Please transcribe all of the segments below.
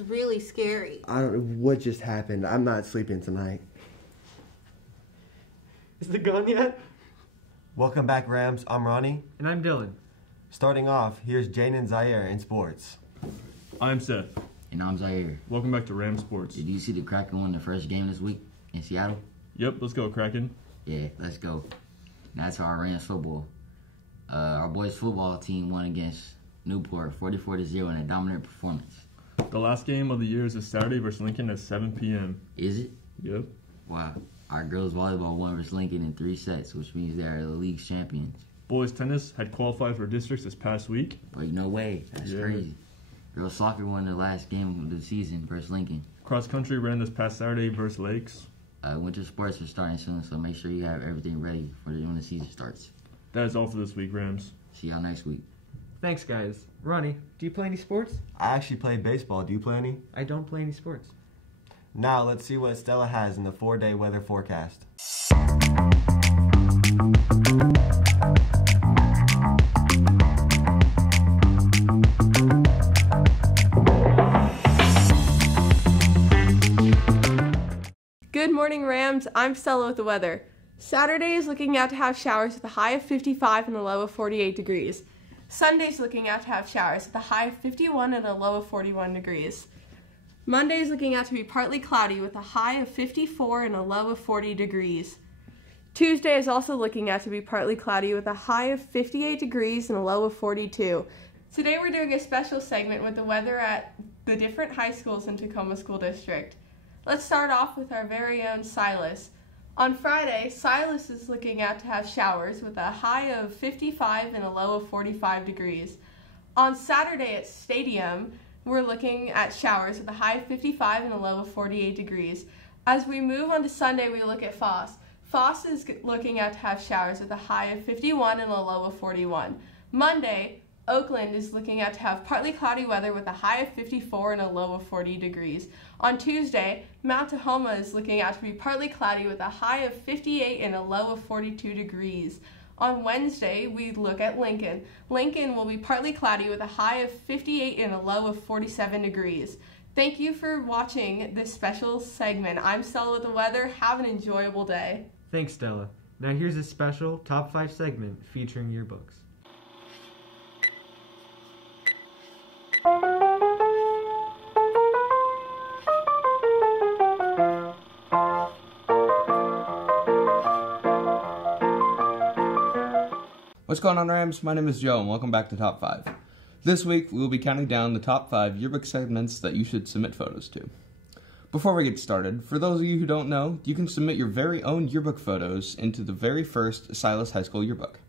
was really scary. I don't know what just happened. I'm not sleeping tonight. Is it gone yet? Welcome back, Rams. I'm Ronnie. And I'm Dylan. Starting off, here's Jane and Zaire in sports. I'm Seth. And I'm Zaire. Welcome back to Ram Sports. Did you see the Kraken win the first game this week in Seattle? Yep, let's go, Kraken. Yeah, let's go. Now that's our Rams football. Our boys football team won against Newport 44-0 in a dominant performance. The last game of the year is this Saturday versus Lincoln at 7 p.m. Is it? Yep. Wow. Our girls volleyball won versus Lincoln in 3 sets, which means they are the league's champions. Boys tennis had qualified for districts this past week. But no way. That's crazy. Girls soccer won the last game of the season versus Lincoln. Cross country ran this past Saturday versus Lakes. Winter sports are starting soon, so make sure you have everything ready for when the season starts. That is all for this week, Rams. See y'all next week. Thanks, guys. Ronnie, do you play any sports? I actually play baseball. Do you play any? I don't play any sports. Now let's see what Stella has in the 4-day weather forecast. Good morning, Rams. I'm Stella with the weather. Saturday is looking out to have showers with a high of 55 and a low of 48 degrees. Sunday is looking out to have showers with a high of 51 and a low of 41 degrees. Monday is looking out to be partly cloudy with a high of 54 and a low of 40 degrees. Tuesday is also looking out to be partly cloudy with a high of 58 degrees and a low of 42. Today we're doing a special segment with the weather at the different high schools in Tacoma School District. Let's start off with our very own Silas. On Friday, Silas is looking out to have showers with a high of 55 and a low of 45 degrees. On Saturday at Stadium, we're looking at showers with a high of 55 and a low of 48 degrees. As we move on to Sunday, we look at Foss. Foss is looking out to have showers with a high of 51 and a low of 41. Monday, Oakland is looking out to have partly cloudy weather with a high of 54 and a low of 40 degrees. On Tuesday, Mount Tahoma is looking out to be partly cloudy with a high of 58 and a low of 42 degrees. On Wednesday, we look at Lincoln. Lincoln will be partly cloudy with a high of 58 and a low of 47 degrees. Thank you for watching this special segment. I'm Stella with the weather. Have an enjoyable day. Thanks, Stella. Now here's a special Top 5 segment featuring yearbooks. What's going on, Rams? My name is Joe, and welcome back to Top 5. This week, we will be counting down the top 5 yearbook segments that you should submit photos to. Before we get started, for those of you who don't know, you can submit your very own yearbook photos into the very first Silas High School yearbook.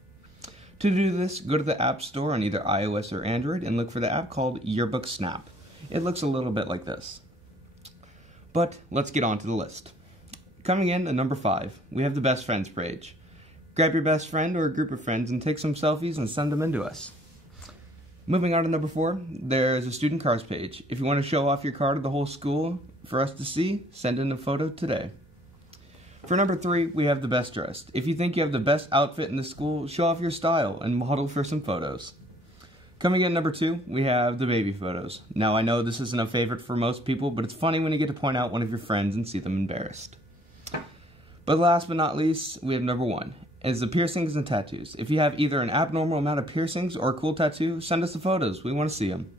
To do this, go to the App Store on either iOS or Android and look for the app called Yearbook Snap. It looks a little bit like this. But let's get on to the list. Coming in at number 5, we have the Best Friends page. Grab your best friend or a group of friends and take some selfies and send them in to us. Moving on to number 4, there's a student cars page. If you want to show off your car to the whole school for us to see, send in a photo today. For number 3, we have the best dressed. If you think you have the best outfit in the school, show off your style and model for some photos. Coming in at number 2, we have the baby photos. Now I know this isn't a favorite for most people, but it's funny when you get to point out one of your friends and see them embarrassed. But last but not least, we have number 1. Is the piercings and tattoos. If you have either an abnormal amount of piercings or a cool tattoo, send us the photos. We want to see them.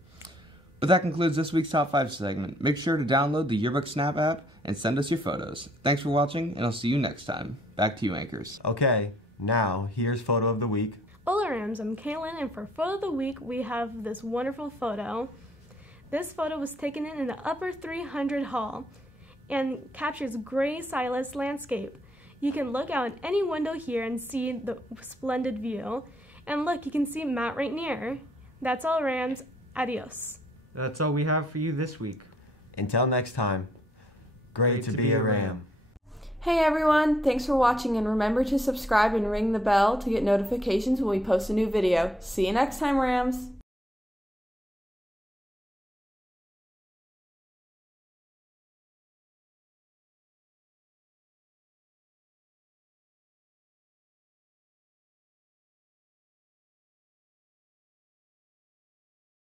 But that concludes this week's Top 5 segment. Make sure to download the Yearbook Snap app and send us your photos. Thanks for watching, and I'll see you next time. Back to you, anchors. Okay, now here's photo of the week. Hola Rams, I'm Kaelyn, and for photo of the week we have this wonderful photo. This photo was taken in the Upper 300 Hall and captures Gray Silas landscape. You can look out any window here and see the splendid view. And look, you can see Mount Rainier. That's all, Rams. Adios. That's all we have for you this week. Until next time, great to be a Ram. Hey everyone, thanks for watching, and remember to subscribe and ring the bell to get notifications when we post a new video. See you next time, Rams.